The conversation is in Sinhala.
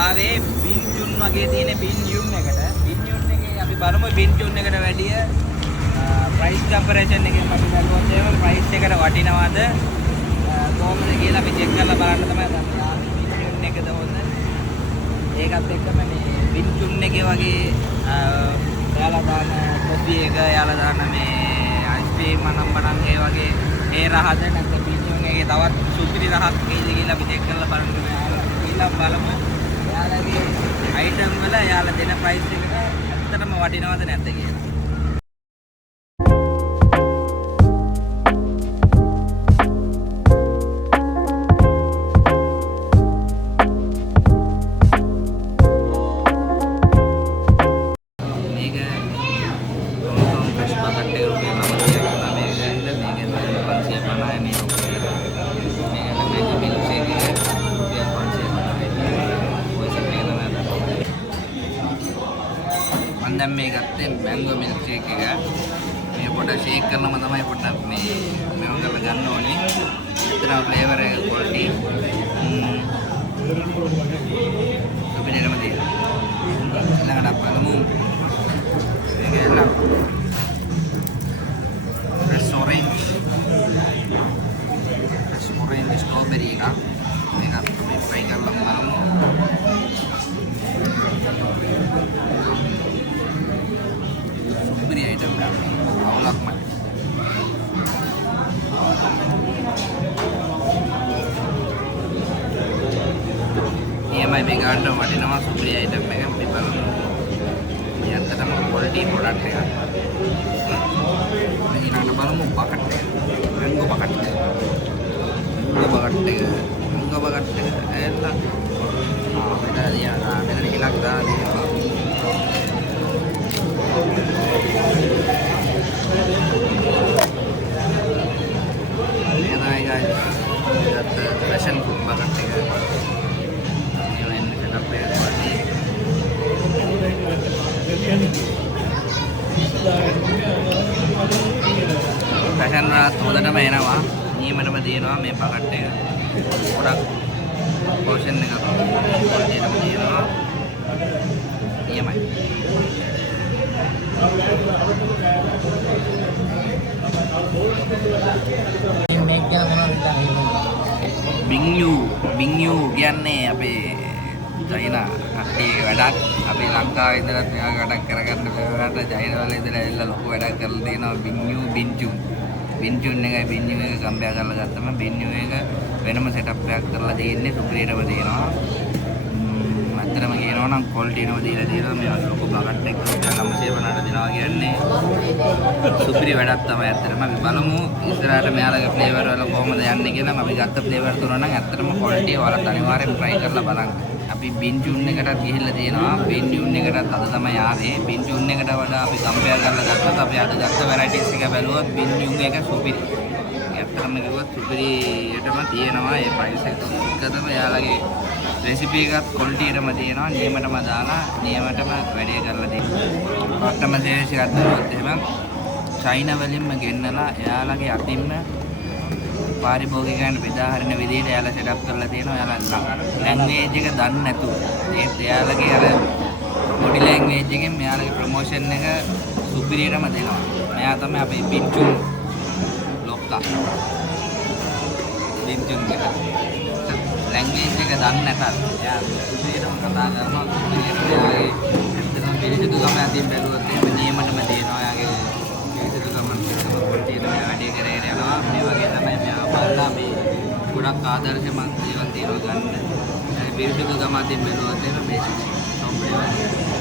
ආවේ බින්චුන් වගේ තියෙන බින්යුන් එකට. බින්යුන් එකේ අපි බලමු බින්චුන් එකට වැඩිය ප්‍රයිස් කම්පැරිසන් එකෙන් අපි බලුවොත් එහෙම ප්‍රයිස් එකට වටිනවද කොහොමද කියලා අපි චෙක් කරලා බලන්න තමයි අපි ආවේ. බින්චුන් එකද හොඳ? ඒකත් එක්කම මේ බින්චුන් එකේ වගේ යාලා දාන කොපි එක යාලා දාන මේ අයිස්ක්‍රීම් අනම්බනම් ඒ වගේ ඒ රහද නැත්නම් බින්චුන් එකේ තවත් සුපිරි රහක් කීයද කියලා අපි චෙක් කරලා බලන්න බලමු. යාළුවගේ අයිටම් වල යාළුවා දෙන ප්‍රයිස් එකට ඇත්තටම වටිනවද නැද්ද කියලා. මේක කොහොම ෆ්‍රෙෂ් බකට් එක රුපියල් 900ක් තමයි මේක ඇවිල්ලා මේකෙන් 550 මේ දැන් මේ ගත්තේ මැංගෝ මිල්ක් ෂේක් එක. මේ පොඩ්ඩක් ෂේක් කරනම තමයි පොඩ්ඩක් මේ මේව කරලා ගන්න ඕනේ. එතන ෆ්ලේවර් එක ක්වොලිටි අපිට එනම තියෙනවා. ඊළඟට බලමු මේක එලා ෆ්‍රෙෂ් ඔරෙන්ජ් ස්ට්‍රෝබෙරි එක. මේක අපි ෆ්‍රයි කරලා බලමු. Beri item awalak mah. Iya mai megan dong, ada nama supri item megan di balon. Yang terutama quality produk ya. Ini ada balon mau pakat ya, mango pakat ya, enak. Beda dia, beda hilang dah dia. Ini guys, lihat fashion food banget nih guys. Ini lain setup ya tadi. Fashion rat udah main apa? Ini mana dia nama main banget nih. Produk portion nih kan, quality nama dia nama. Iya main. බින්යු කියන්නේ අපේ චයින කට්ටියගේ වැඩක්. අපේ ලංකාවේ ඉඳලා මෙයා වැඩක් කරගන්න බැලුවාට චයින වල ඉඳලා ඇවිල්ලා ලොකු වැඩක් කරලා තියෙනවා. බින්චුන් එකයි බින්යු එක කම්පෙයාර් කරලා ගත්තම බින්යු එක වෙනම සෙටප් එකක් කරලා තියෙන්නේ සුපිරියටම තියෙනවා. ඇත්තටම කියනවා නම් ක්වොලිටි නම දීලා තියෙනවා. මේ ලොකු බකට් එකක් 950ට දෙනවා කියන්නේ සුපිරි වැඩක් තමයි. ඇත්තටම අපි බලමු ඉස්සරහට මෙයාලගේ ෆ්ලේවර් වල කොහොමද යන්නේ කියලා. අපි ගත්ත ෆ්ලේවර් තුන නම් ඇත්තටම ක්වොලිටි ඔයාලත් අනිවාර්යෙන් try කරලා බලන්න. අපි බින්චුන් එකටත් ගිහිල්ලා තියෙනවා. බින්චුන් එකටත් අද තමයි ආවේ. බින්චුන් එකට වඩා අපි කම්පෙයාර් කරලා ගත්තොත් අපි අද ගත්ත වැරයිටිස් එක බැලුවොත් බින්චුන් එක සුපිරි. ඇත්තටම කිව්වොත් සුපිරියටම තියෙනවා. ඒ ප්‍රයිස් එක එකදම එයාලගේ රෙසිපි එකත් ක්වොලිටි එකම තියෙනවා. නියමටම දාලා නියමටම වැඩේ කරලා තියෙනවා. කස්ටමර් සර්විස් එකක් දුන්නොත් එහෙම චයින වලින්ම ගෙන්නලා එයාලගේ අතින්ම පාරිභෝගිකයන්ට බෙදා හරින විදිහට එයාලා සෙටප් කරලා තියෙනවා. එයාලා ලැන්ග්වේජ් එක දන්නේ නැතුව ඒත් එයාලගේ අර බොඩි ලැන්ග්වේජ් එකෙන් මෙයාලගේ ප්‍රොමෝෂන් එක සුපිරියටම දෙනවා. මෙයා තමයි අපේ බින්චුන් ලොක්කා. බින්චුන් එක ලැන්ග්වේජ් එක දන්නේ නැතත් එයා සුපිරියටම කතා කරනවා. සුපිරියටම එයාගේ ඇත්තටම පිළිසිදුකම අතින් බැලුවොත් එහෙම නියමටම තියෙනවා. එයාගේ පිළිසිදුකම ක්වොලිටි එක වැඩි කරගෙන යනවා. මේ වගේ තමයි මෙයා බලලා මේ ගොඩක් ආදර්ශමත් දේවල් තියෙනවා ගන්න. පිළිසිදුකම අතින් බැලුවොත් එහෙම මේ top level